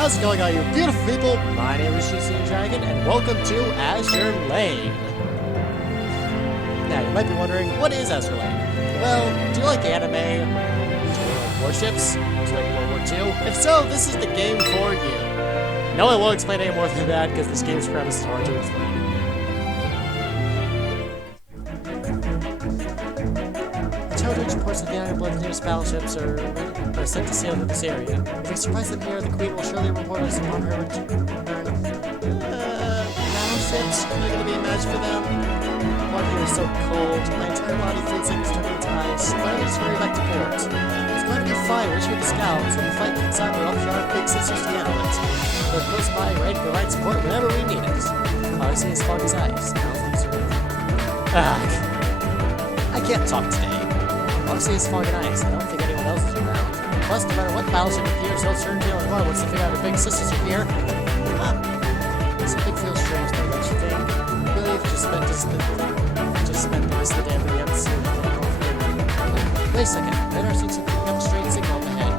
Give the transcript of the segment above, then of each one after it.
How's it going, all you beautiful people? My name is GC Dragon, and welcome to Azur Lane. Now, you might be wondering, what is Azur Lane? Well, do you like anime? Do you like warships? Do you like World War II? If so, this is the game for you. No, I won't explain any more than that, because this game's premise is hard to explain. Intelligence reports that the Iron Blood's nearest battleships are set to sail through this area. If we surprise them here, the Queen will surely report us upon her return. Battleships? Are they going to be a match for them? Water here is so cold. My entire body feels like it's turning to ice. Why don't we just hurry back to port? It's going to be fine. We're with the scouts. We'll fight inside the offshore big sisters to handle it. We're close by, ready to provide support whenever we need it. Obviously, as fog as ice. I can't talk today. Obviously, it's fog and ice. I don't think anyone else is around. Plus, no matter what battleship appears, no certain deal in water once they figure out the big sisters are here. Something feels strange though, don't you think? Really, if you just spent the rest of the day at the end. Wait a second. Radar seems to pick up a straight signal up ahead.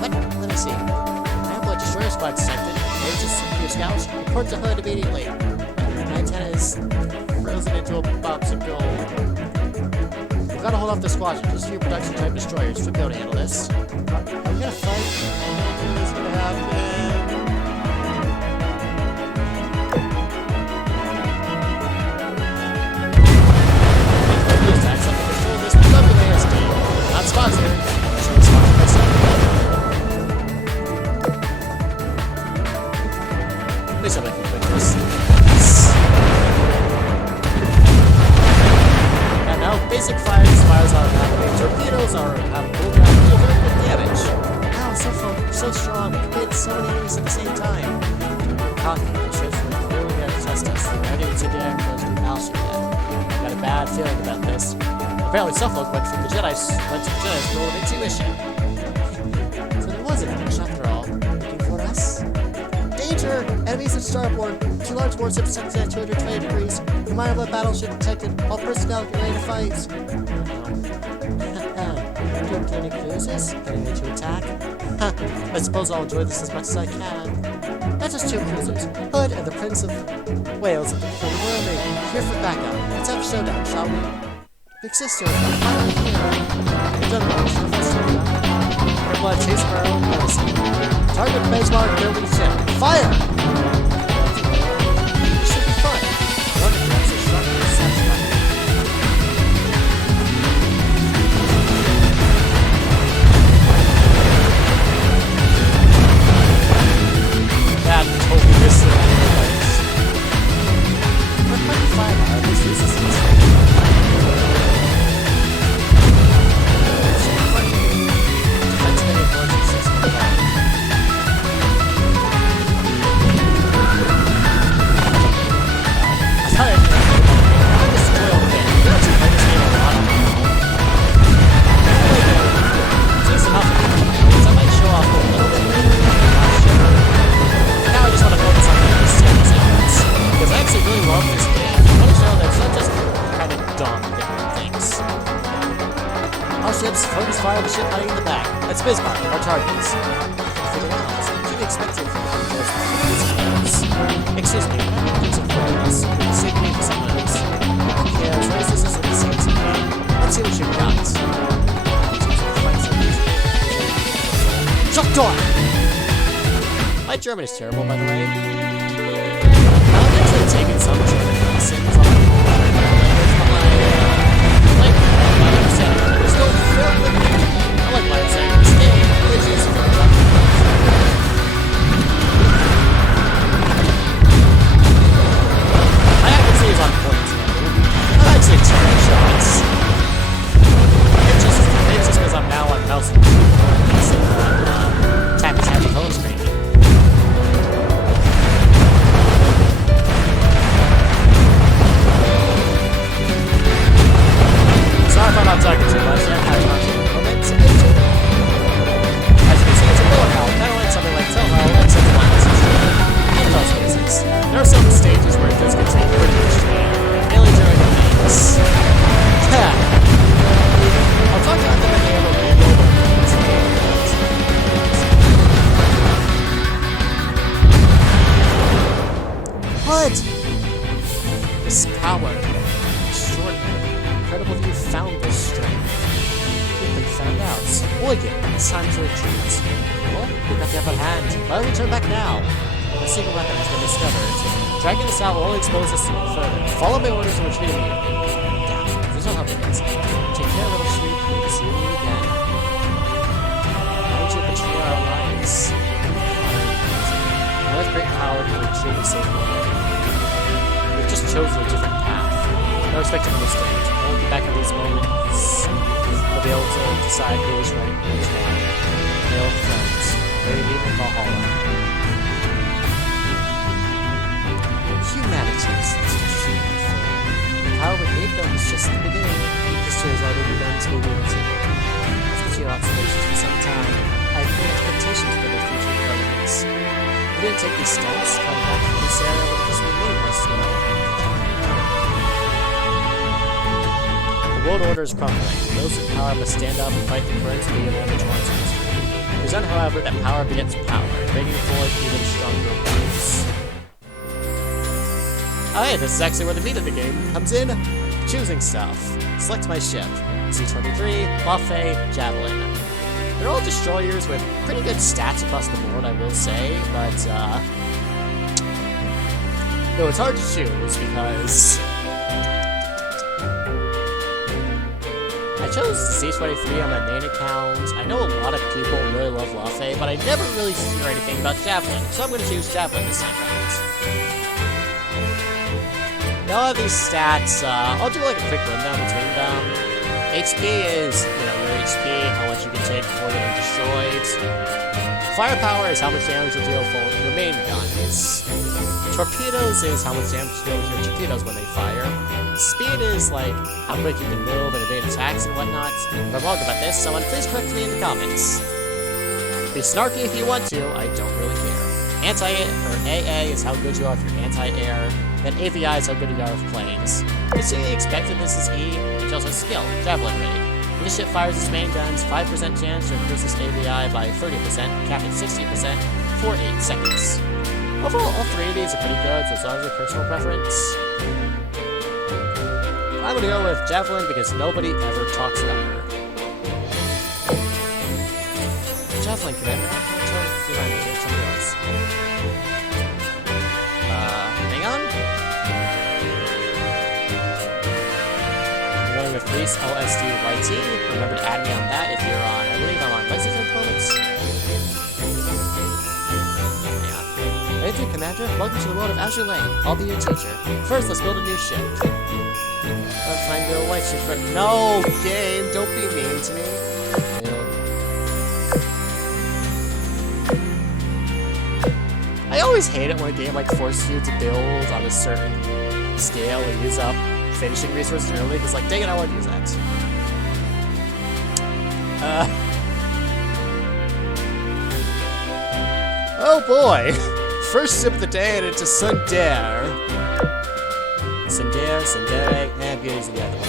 What? Let me see. Iron Blood destroyer squad detected. Maybe just some few scouts. Report to HUD immediately. My antenna is frozen into a box of gold. We've got to hold off the squadron. Just a few production type destroyers should be able to handle this. Are we gonna fight? What's gonna happen? Not sponsored. Sponsored by someone. At least I'm making this. And now, basic fire fires automatically. Torpedoes have pulled down deal very good damage. Wow, so strong. We can hit so many enemies at the same time. Cocky, the ships will clearly get to test us. I didn't even take the air close to the battleship yet. Got a bad feeling about this. Apparently, Suffolk went to the Jedi's role of intuition. So there was an ambush after all. Looking for us? Danger! Enemies at starboard. 2 large warships set at 220 degrees. The minor blood battleship detected. All personnel get ready to fight. Do you obtain any clues? Getting ready to attack? I suppose I'll enjoy this as much as I can. That's just 2 cruisers. Hood and the Prince of Wales from the Royal Navy. Here for backup. Let's have a showdown, shall we? Big sister, I'm finally here. We've done much for Festoria. Air Blood chase barrel, medicine. Target benchmark, building ship. Fire! This should be fun. Running that's a sharp and satisfying. That totally missed it on the legs. But might be fine, at least this is mistake. Focus fire the ship hiding in the back. That's Bismarck, our targets. Figure out, what can you expect from those? Excuse me, I'm doing some progress. Save me for someone else. Yeah, trace this as a safety. Let's see what you've got. Shut door! My German is terrible, by the way. I've actually taken some German lessons on I like lightsaber. This game really is for my accuracy is on point. I'm actually taking shots. It's just because I'm now on mouse and tappy home screen. Sorry if I'm not talking too much. Yeah, I'm not. got the upper hand. Why don't we turn back now? A secret weapon has been discovered. Dragging this out will only expose us further. Follow my orders and retreat immediately. Down. There's no helping it. Take care, little street. We'll see you again. Why would you betray our alliance? Now with great power, we will retreat and save the world. We've just chosen a different path. No expect to understand. We'll be back at these moments. We'll be able to decide who is right and who is wrong. My old friends, ready to leave in Valhalla. Humanities. The power we gave them was just the beginning. History has already begun to be written. After your observations for some time, I have made expectations for their future developments. We didn't take these steps, coming back from this area would just be meaningless, you know? The world order is crumbling. Those with power must stand up and fight the current to be able to towards history. It is done, however, that power begets power, bringing forth even stronger ones. Oh hey, this is actually where the meat of the game comes in. Choosing stuff. Select my ship. C-23, Buffet, Javelin. They're all destroyers with pretty good stats across the board, I will say, but, no, it's hard to choose because I chose C-23 on my main account. I know a lot of people really love Buffet, but I never really hear anything about Javelin, so I'm going to choose Javelin this time around. Now these stats, I'll do like a quick rundown between them. HP is, your HP, how much you can take before getting destroyed. Firepower is how much damage you'll deal for your main guns. Torpedoes is how much damage you deal with your torpedoes when they fire. Speed is like how quick you can move and evade attacks and whatnot. If I'm wrong about this, someone please correct me in the comments. Be snarky if you want to, I don't really care. AA is how good you are if you're anti-air. Then AVI is how good you are with planes. It's to be expected this is E, which also has skill, Javelin Raid. When the ship fires its main guns, 5% chance to increase its AVI by 30%, capped at 60% for 8 seconds. Overall, all 3 of these are pretty good, so it's largely personal preference. I'm gonna go with Javelin because nobody ever talks about her. Javelin Commander, I'm going to somebody else. Hang on. I'm going with Grease LSD YT. Remember to add me on that if you're on, I believe I'm on Bicycle Opponents. Yeah. Hey there, Commander. Welcome to the world of Azur Lane. I'll be your teacher. First, let's build a new ship. I'll find a white ship for— No, game! Don't be mean to me. I always hate it when a game like forces you to build on a certain scale and use up finishing resources early, because like, dang it, I want to use that. Oh boy! First sip of the day and it's a Sundare. Sundare, and beauty's the other one.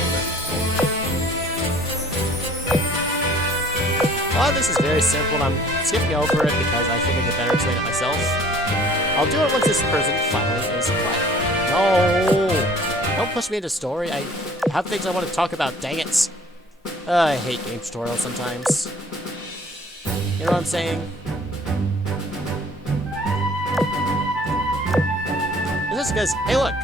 A lot of this is very simple, and I'm skipping over it because I think I can better explain it myself. I'll do it once this person finally is quiet. No! Don't push me into story. I have things I want to talk about, dang it. I hate game tutorials sometimes. You know what I'm saying? It's just because, hey look!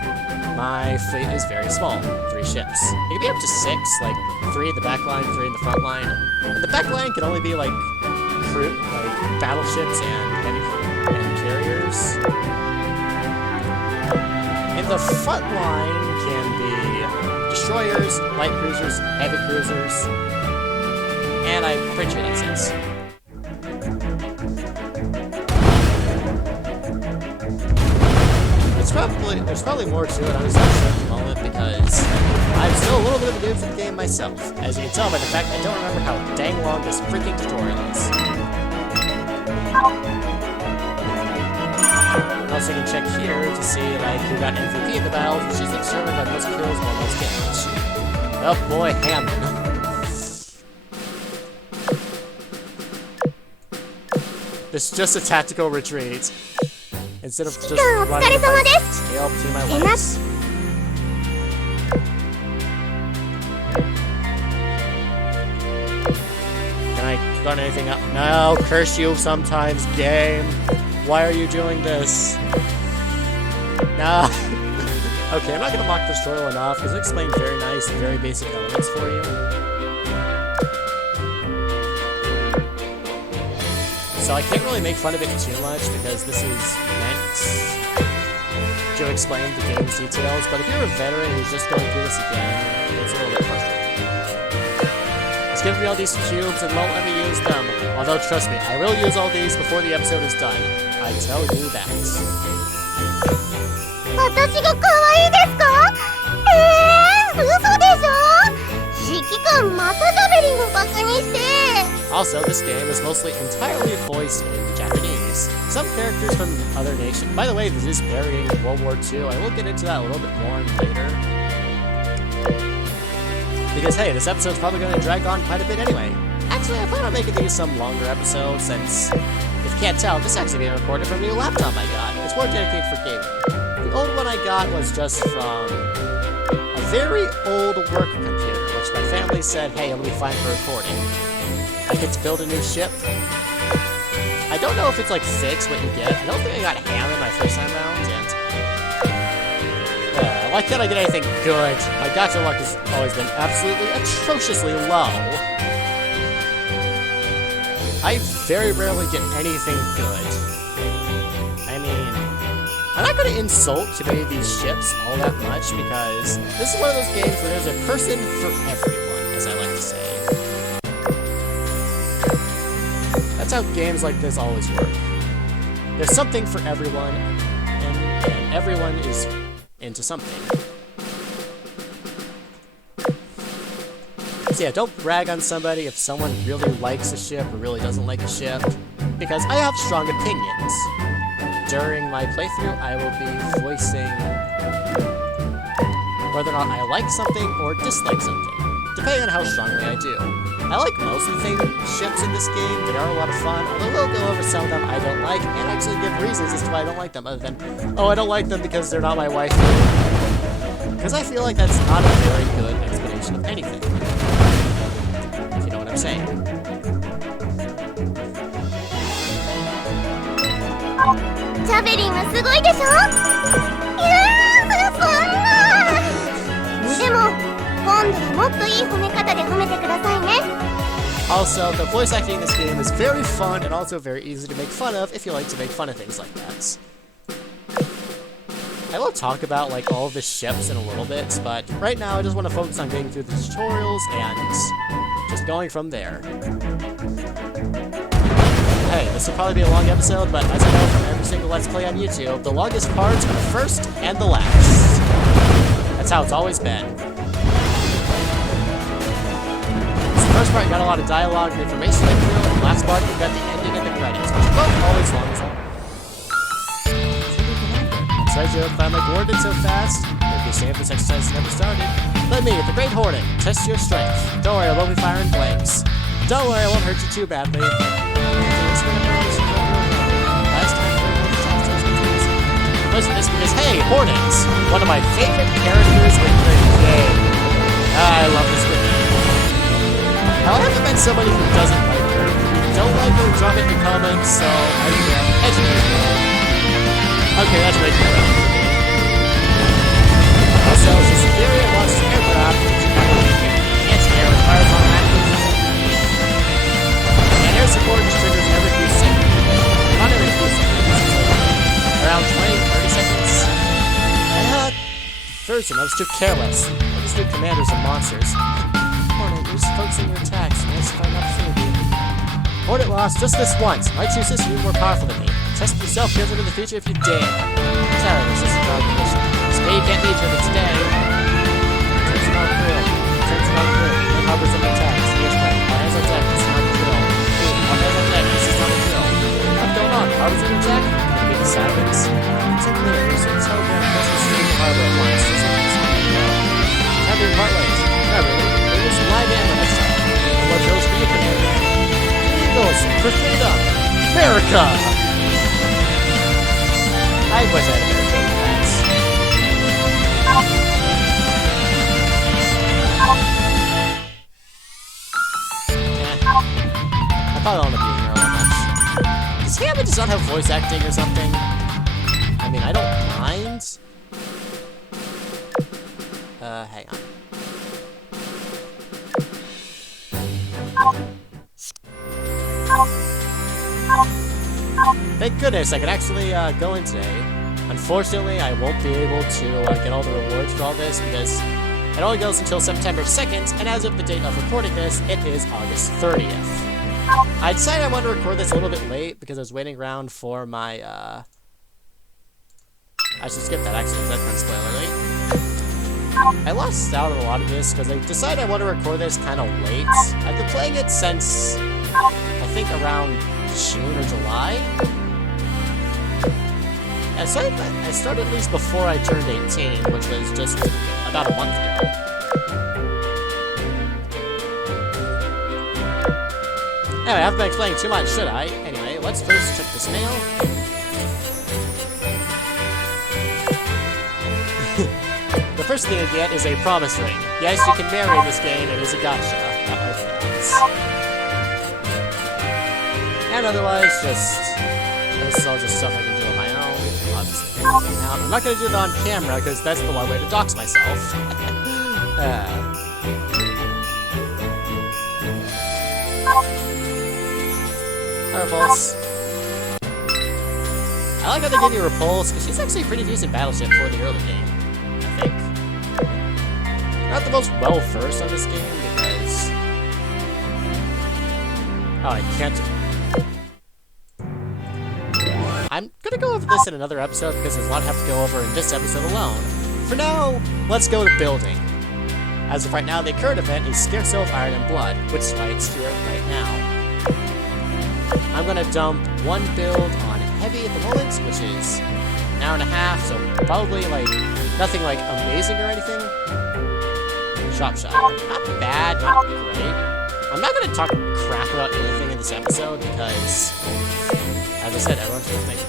My fleet is very small. 3 ships. It can be up to 6, like 3 in the back line, 3 in the front line. But the back line can only be like battleships and carriers. And the front line can be destroyers, light cruisers, heavy cruisers, and I'm pretty sure that's it. There's probably more to it, I'm just not sure at the moment because I'm still a little bit of a noob for the game myself. As you can tell by the fact I don't remember how dang long this freaking tutorial is. Also, you can check here to see like who got MVP in the battle, which is determined by most kills by most damage. Oh boy, Hammond. This is just a tactical retreat. Instead of just running my tail between my legs. Can I Got anything up? No, curse you sometimes, game. Why are you doing this? Nah. Okay, I'm not gonna mock this tutorial enough because it explained very nice, very basic elements for you. So I can't really make fun of it too much because this is meant to explain the game's details, but if you're a veteran who's just going through this again, it's a little bit frustrating. It's giving me all these cubes and won't let me use them. Although, trust me, I will use all these before the episode is done. I tell you that. 私が可愛いですか？嘘でしょ？指揮官またダベリンをバカにして。 Also, this game is mostly entirely voiced in Japanese. Some characters from other nations. By the way, this is parodying World War II. I will get into that a little bit more later. Because hey, this episode's probably going to drag on quite a bit anyway. Actually, I plan on making these some longer episodes since, if you can't tell, this is actually being recorded from a new laptop I got. It's more dedicated for gaming. The old one I got was just from a very old work computer, which my family said, hey, it'll be fine for recording. I get to build a new ship. I don't know if it's like fixed what you get. I don't think I got hammered my first time around, and why can't I get anything good? My gacha luck has always been absolutely atrociously low. I very rarely get anything good. I mean, I'm not going to insult too many of these ships all that much because this is one of those games where there's a person for everyone, as I like to say. That's how games like this always work. There's something for everyone, and everyone is into something. So yeah, don't brag on somebody if someone really likes a ship or really doesn't like a ship, because I have strong opinions. During my playthrough, I will be voicing whether or not I like something or dislike something, depending on how strongly I do. I like most of the ships in this game. They are a lot of fun, although we'll go over some of them I don't like, and actually give reasons as to why I don't like them, other than, oh, I don't like them because they're not my wife. Because I feel like that's not a very good explanation of anything. If you know what I'm saying. Javelin はすごいでしょ？いやー、そんな。でも、今度はもっといい褒め方で褒めてくださいね。 Also, the voice acting in this game is very fun and also very easy to make fun of if you like to make fun of things like that. I will talk about like all of the ships in a little bit, but right now I just want to focus on getting through the tutorials and just going from there. Hey, this will probably be a long episode, but as I know from every single Let's Play on YouTube, the longest parts are the first and the last. That's how it's always been. First part, you got a lot of dialogue and information to get through, and the last part, you got the ending and the credits, which are both always long as hell. That's right, Joe, climb like Warden so fast. Don't be ashamed this exercise has never started. Let me, the Great Hornet, test your strength. Don't worry, I won't be firing blanks. Don't worry, I won't hurt you too badly. Last time, listen to this because, hey, Hornets, one of my favorite characters in the game. I love this game. I haven't met somebody who doesn't like her. If you don't like her, drop it in the comments, so I can educate you. Okay, that's way too early. Also, it's a superior launches aircraft, which anti-air requires automatic. And air support just triggers every few seconds. Not every few seconds. Around 20-30 seconds. Version, I was too careless. I just knew commanders are monsters. Hornet, you're just focusing your attacks. You must find an opportunity. Hornet lost just this once. My true sister, you're more powerful than me. Test yourself here in the future if you dare. Sorry, this is a dog mission. Speed can't beat you today. Turns not thrill. Turns not thrill. No harbors and attacks. Here's right. Our hands on deck. This is not a drill. Our hands on deck. This is not a drill. What's going on? Harbors and attack? Gonna be the sirens. It's a clear. There's a telegram. Let's just leave the harbor at once. This is not a drill. Time to part ways. Not really. There's some live ammo next time. And what goes for you, Commander? Eagles for freedom! America! I wish I had a better joke than that. does not have voice acting or something, I mean, I don't mind. Hang on. Thank goodness I could actually go in today. Unfortunately, I won't be able to get all the rewards for all this because it only goes until September 2nd, and as of the date of recording this, it is August 30th. I decided I wanted to record this a little bit late because I was waiting around for my, I should skip that actually, because that's not spoiler late. I lost out on a lot of this because I decided I want to record this kind of late. I've been playing it since, I think, around June or July. I started at least before I turned 18, which was just about a month ago. Anyway, I haven't been explaining too much, should I? Anyway, let's first check this mail. The first thing you get is a promise ring. Yes, you can marry in this game, it is a gacha, not my friends. And otherwise, this is all just stuff I can do on my own. Now, I'm not going to do it on camera, because that's the one way to dox myself. Repulse. I like how they give you Repulse, because she's actually a pretty decent battleship for the early game, I think. Not the most well-versed on this game, because... Oh, I can't... I'm gonna go over this in another episode, because there's a lot I have to go over in this episode alone. For now, let's go to building. As of right now, the current event is Scarecrow of Iron and Blood, which fights here right now. I'm gonna dump one build on heavy at the moment, which is an hour and a half, so probably like nothing like amazing or anything. Shop. Not bad, not great. I'm not gonna talk crap about anything in this episode because, as I said, everyone's gonna think.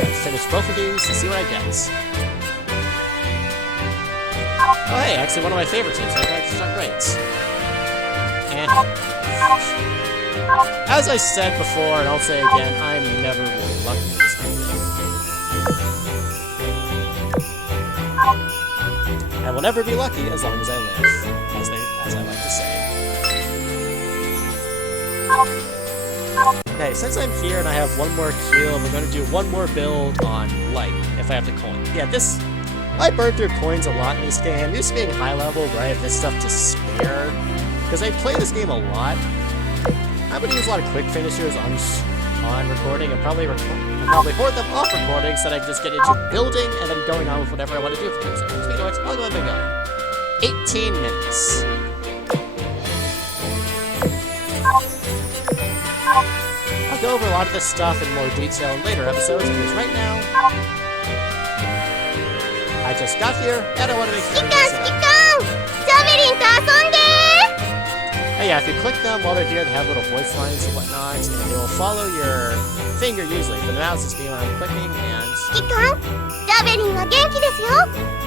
I'll finish both of these and see what I get. Oh hey, actually one of my favorites, so that's not great. And as I said before, and I'll say again, I'm never really lucky in this kind of thing. I will never be lucky as long as I live, as I like to say. Okay, since I'm here and I have one more kill, we're going to do one more build on light, if I have the coin. Yeah, I burn through coins a lot in this game. Used to being high level where I have this stuff to spare, because I play this game a lot. I'm going to use a lot of quick finishers on recording and probably hoard them off recording so that I can just get into building and then going on with whatever I want to do for the episode. Speaking of which, I'll go ahead and go. 18 minutes. I'll go over a lot of this stuff in more detail in later episodes because right now, I just got here and I want to make sure Oh yeah, if you click them while they're here, they have little voice lines and whatnot, and they will follow your finger usually. The mouse is being on clicking, and...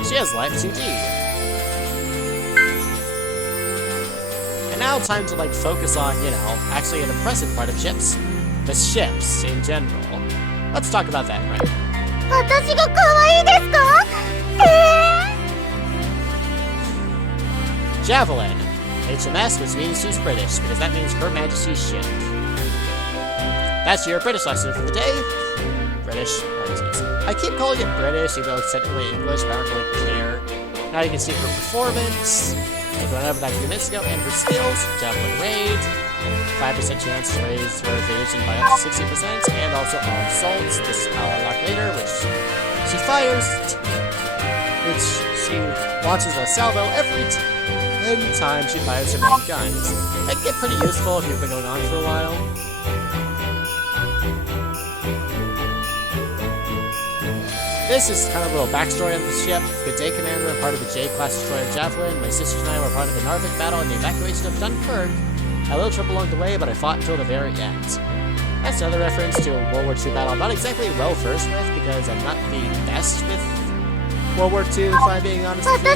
She has life 2D. And now time to, focus on, actually an impressive part of ships. The ships, in general. Let's talk about that right now. Javelin. HMS, which means she's British, because that means Her Majesty's ship. That's your British lesson for the day. British. I keep calling it British, even though it's technically English, but I don't really care. Now you can see her performance. I went over that a few minutes ago, and her skills. Javelin Raid. 5% chance to raise her evasion by up to 60%, and also assaults. This I'll unlock later, which she fires, which she launches a salvo every time she fires her main guns. That can get pretty useful if you've been going on for a while. This is kind of a little backstory on the ship. Good day, Commander. I'm part of the J-class destroyer Javelin. My sisters and I were part of the Narvik battle and the evacuation of Dunkirk. I had a little trouble along the way, but I fought until the very end. That's another reference to a World War II battle I'm not exactly well-versed with, because I'm not the best with World War II, if I'm being honest with you.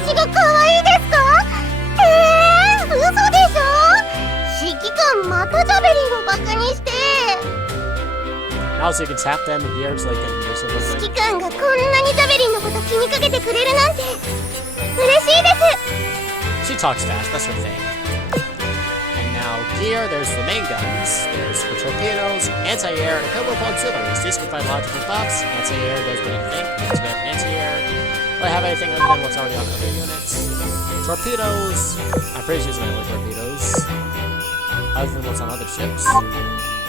And also you can tap them here to like get an additional 指揮 thing. 官がこんなにザベリンのこと気にかけてくれるなんて嬉しいです She talks fast, that's her thing. And now here, there's the main guns. There's for torpedoes, anti-air, and a couple of auxiliaries. These can find a lot of different buffs. Anti-air does what you think. It's better anti-air. Do I have anything other than what's already on other units? Torpedoes. I'm pretty sure it's mainly torpedoes. Other than what's on other ships.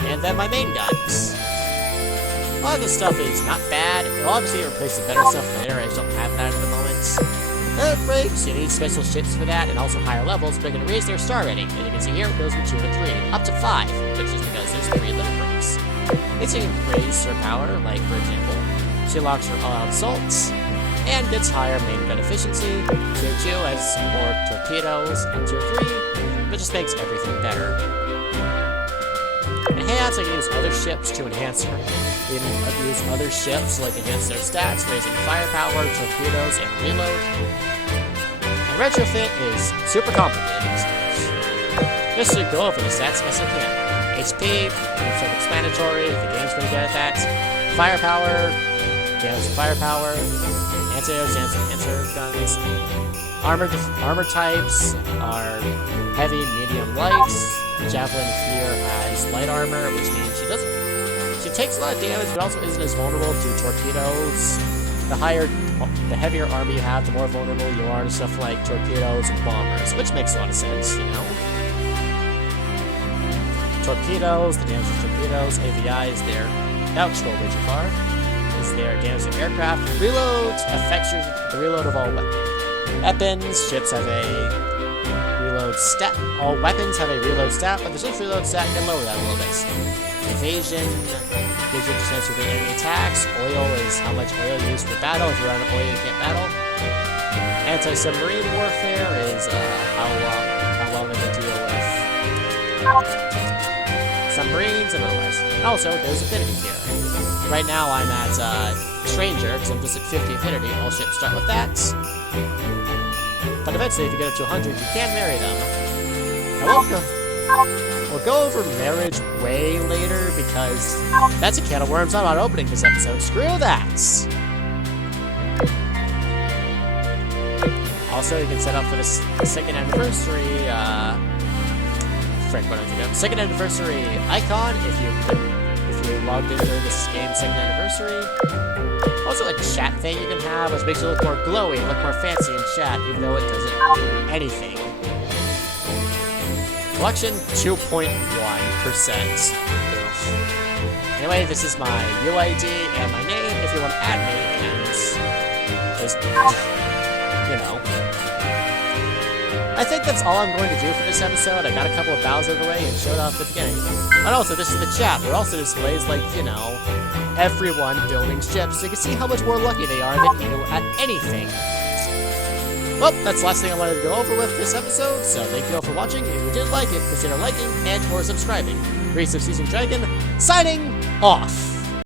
And then my main guns. A lot of this stuff is not bad. It'll obviously replace the better stuff later. I just don't have that at the moment. Breaks, you need special ships for that, and also higher levels, but it can raise their star rating. And you can see here it goes from 2 to 3, up to 5, which is because there's 3 limit breaks. It's can raise her power, like for example, she locks her all-out assaults, and gets higher main gun efficiency. Tier 2 has more torpedoes, and Tier 3, but just makes everything better. Enhance, I can use other ships to enhance her. You can use other ships to like enhance their stats, raising firepower, torpedoes, and reload. And retrofit is super complicated. Just to go over the stats best I can. HP, self-explanatory, the game's pretty good at that. Firepower, damage firepower, anti-air, answer guns. Armor types are heavy, medium, light. Javelin here has light armor, which means she takes a lot of damage, but also isn't as vulnerable to torpedoes. The heavier armor you have, the more vulnerable you are to stuff like torpedoes and bombers, which makes a lot of sense, you know? Torpedoes, the damage of torpedoes, AVI is there. Now scroll way too far. Is there damage to aircraft? Reload affects the reload of all weapons. Ships have a reload stat. All weapons have a reload stat, but the ship's reload stat can lower that a little bit. Evasion gives you a chance to evade enemy attacks. Oil is how much oil you use for battle. If you're out of oil, you can't battle. Anti-submarine warfare is how well they can deal with submarines and otherwise. And also, there's affinity here. Right now, I'm at Stranger, because I'm just at 50 affinity. All ships start with that. But eventually, if you get up to 100, you can marry them. We'll go over marriage way later, because that's a can of worms I'm not opening this episode. Screw that! Also, you can set up for the second anniversary, second anniversary icon if you logged in during this game's second anniversary. Also, a chat thing you can have, which makes it look more glowy, look more fancy in chat, even though it doesn't do anything. Collection 2.1%. Anyway, this is my UID and my name if you want to add me, and just, you know. I think that's all I'm going to do for this episode. I got a couple of bows out of the way and showed off at the beginning. And also, this is the chat, where also displays, like, you know, everyone building ships, so you can see how much more lucky they are than you at anything. Well, that's the last thing I wanted to go over with this episode, so thank you all for watching. If you did like it, consider liking and or subscribing. Grease of Season Dragon, signing off!